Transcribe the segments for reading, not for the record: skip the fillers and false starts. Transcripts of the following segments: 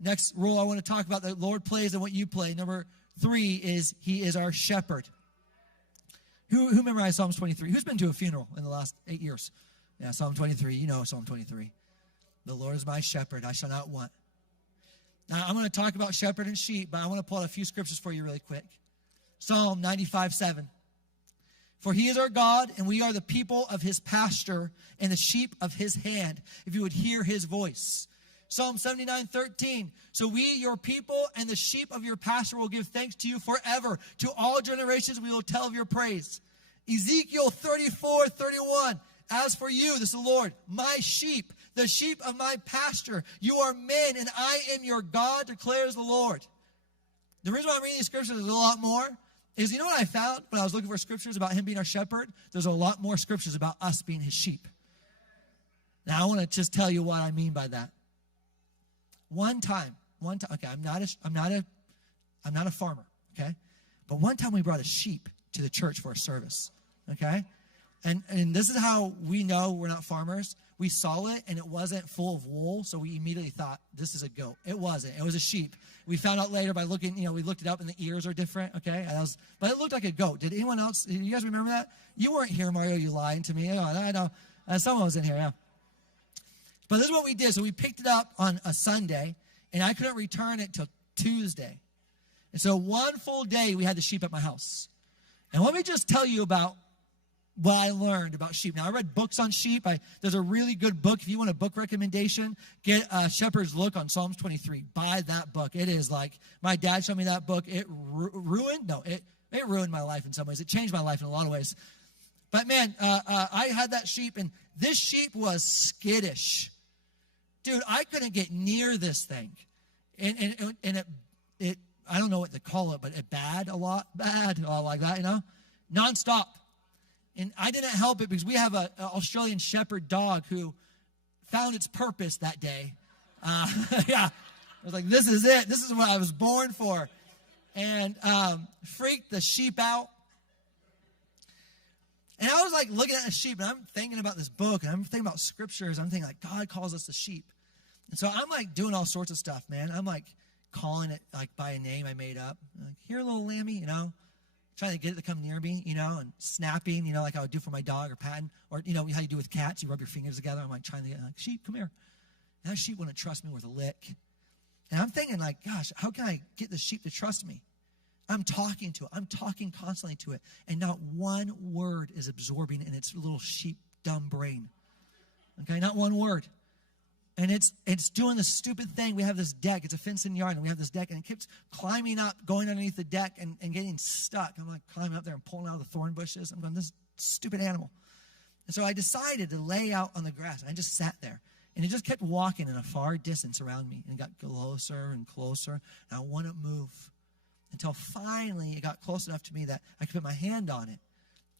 Next role I want to talk about that Lord plays and what you play. Number 3 is he is our shepherd. Who memorized Psalms 23? Who's been to a funeral in the last 8 years? Yeah, Psalm 23. You know Psalm 23. The Lord is my shepherd, I shall not want. Now, I'm going to talk about shepherd and sheep, but I want to pull out a few scriptures for you really quick. Psalm 95:7. For he is our God, and we are the people of his pasture and the sheep of his hand, if you would hear his voice. Psalm 79:13. So we, your people, and the sheep of your pasture will give thanks to you forever. To all generations we will tell of your praise. Ezekiel 34:31. As for you, this is the Lord, my sheep, the sheep of my pasture, you are men, and I am your God, declares the Lord. The reason why I'm reading these scriptures is a lot more is, you know what I found when I was looking for scriptures about him being our shepherd? There's a lot more scriptures about us being his sheep. Now, I want to just tell you what I mean by that. One time, okay, I'm not a farmer, okay? But one time we brought a sheep to the church for a service, okay? And this is how we know we're not farmers. We saw it, and it wasn't full of wool, so we immediately thought, this is a goat. It wasn't. It was a sheep. We found out later by looking, we looked it up, and the ears are different, okay? But it looked like a goat. Did anyone else, you guys remember that? You weren't here, Mario, you lying to me. I know. Someone was in here, yeah. But this is what we did. So we picked it up on a Sunday, and I couldn't return it till Tuesday. And so one full day, we had the sheep at my house. And let me just tell you about what I learned about sheep. Now, I read books on sheep. There's a really good book. If you want a book recommendation, get Shepherd's Look on Psalms 23. Buy that book. It is like, my dad showed me that book. It ruined my life in some ways. It changed my life in a lot of ways. But man, I had that sheep, and this sheep was skittish. Dude, I couldn't get near this thing. And it I don't know what to call it, but it bad like that, nonstop. And I didn't help it because we have an Australian Shepherd dog who found its purpose that day. Yeah, I was like, this is it. This is what I was born for. And freaked the sheep out. And I was like looking at the sheep, and I'm thinking about this book, and I'm thinking about scriptures. I'm thinking like, God calls us the sheep. And so I'm like doing all sorts of stuff, man. I'm like calling it like by a name I made up. Like, here, little lammy, trying to get it to come near me, and snapping, like I would do for my dog or patting, or, how you do with cats, you rub your fingers together. I'm like trying to get, sheep, come here. And that sheep wouldn't trust me with a lick. And I'm thinking like, gosh, how can I get the sheep to trust me? I'm talking to it. I'm talking constantly to it. And not one word is absorbing in its little sheep dumb brain. Okay, not one word. And it's doing this stupid thing. We have this deck. It's a fenced-in yard, and we have this deck, and it keeps climbing up, going underneath the deck, and getting stuck. I'm like climbing up there and pulling out of the thorn bushes. I'm going, this stupid animal. And so I decided to lay out on the grass, and I just sat there. And it just kept walking in a far distance around me, and it got closer and closer, and I wouldn't move until finally it got close enough to me that I could put my hand on it.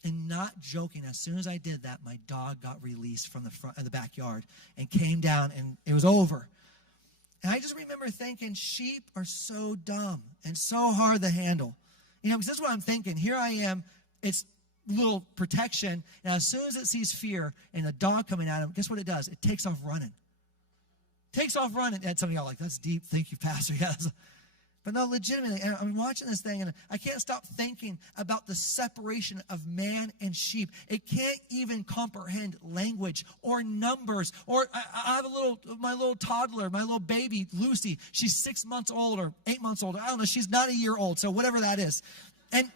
And not joking, as soon as I did that, my dog got released from the front of the backyard and came down, and it was over. And I just remember thinking, sheep are so dumb and so hard to handle. Because this is what I'm thinking. Here I am. It's little protection. And as soon as it sees fear and a dog coming at him, guess what it does? It takes off running. And some of y'all are like, that's deep. Thank you, Pastor. Yes. But no, legitimately, and I'm watching this thing, and I can't stop thinking about the separation of man and sheep. It can't even comprehend language or numbers. Or I have my little toddler, my little baby, Lucy. She's 6 months old or 8 months old. I don't know. She's not a year old, so whatever that is. And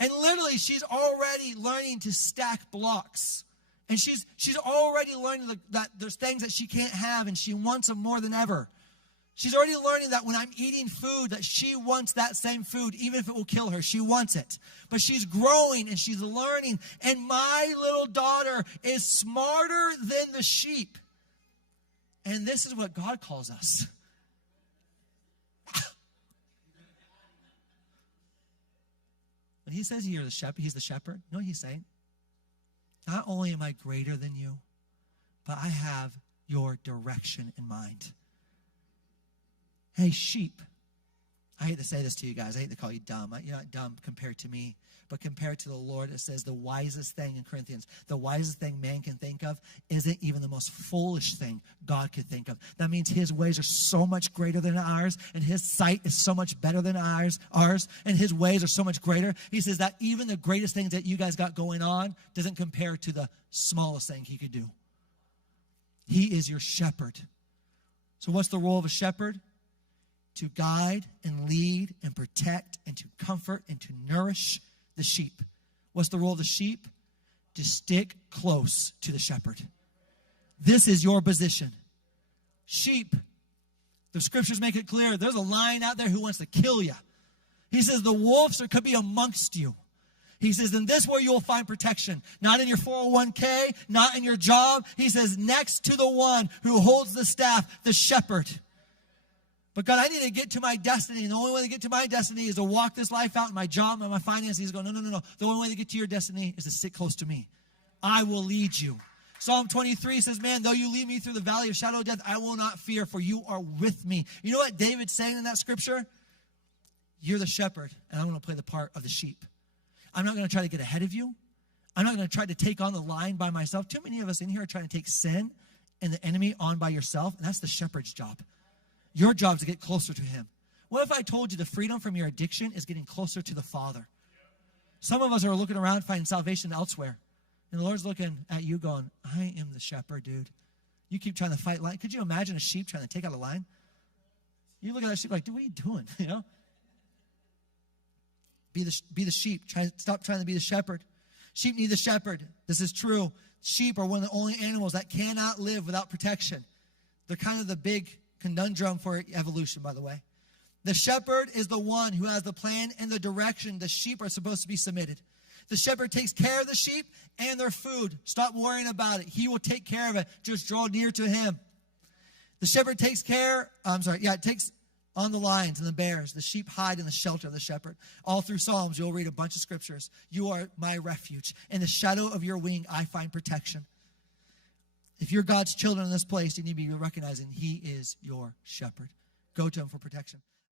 literally, she's already learning to stack blocks. And she's already learning that there's things that she can't have, and she wants them more than ever. She's already learning that when I'm eating food, that she wants that same food, even if it will kill her. She wants it. But she's growing and she's learning. And my little daughter is smarter than the sheep. And this is what God calls us. When he says you're the shepherd, he's the shepherd. You know what he's saying? Not only am I greater than you, but I have your direction in mind. Hey, sheep, I hate to say this to you guys. I hate to call you dumb. You're not dumb compared to me. But compared to the Lord, it says the wisest thing in Corinthians, the wisest thing man can think of isn't even the most foolish thing God could think of. That means his ways are so much greater than ours, and his sight is so much better than ours, and his ways are so much greater. He says that even the greatest things that you guys got going on doesn't compare to the smallest thing he could do. He is your shepherd. So what's the role of a shepherd? To guide and lead and protect and to comfort and to nourish the sheep. What's the role of the sheep? To stick close to the shepherd. This is your position. Sheep, the scriptures make it clear, there's a lion out there who wants to kill you. He says the wolves could be amongst you. He says, in this way you will find protection. Not in your 401k, not in your job. He says, next to the one who holds the staff, the shepherd. But God, I need to get to my destiny. And the only way to get to my destiny is to walk this life out in my job and my finances. He's going, no. The only way to get to your destiny is to sit close to me. I will lead you. Psalm 23 says, man, though you lead me through the valley of shadow of death, I will not fear, for you are with me. You know what David's saying in that scripture? You're the shepherd, and I'm going to play the part of the sheep. I'm not going to try to get ahead of you. I'm not going to try to take on the lion by myself. Too many of us in here are trying to take sin and the enemy on by yourself, and that's the shepherd's job. Your job is to get closer to him. What if I told you the freedom from your addiction is getting closer to the Father? Some of us are looking around finding salvation elsewhere. And the Lord's looking at you going, I am the shepherd, dude. You keep trying to fight lion. Could you imagine a sheep trying to take out a lion? You look at that sheep like, dude, what are you doing? You know? Be the sheep. Stop trying to be the shepherd. Sheep need the shepherd. This is true. Sheep are one of the only animals that cannot live without protection. They're kind of the big conundrum for evolution, by the way. The shepherd is the one who has the plan and the direction the sheep are supposed to be submitted. The shepherd takes care of the sheep and their food. Stop worrying about it. He will take care of it. Just draw near to him. The shepherd takes takes on the lions and the bears. The sheep hide in the shelter of the shepherd. All through Psalms, you'll read a bunch of scriptures. You are my refuge. In the shadow of your wing, I find protection. If you're God's children in this place, you need to be recognizing he is your shepherd. Go to him for protection.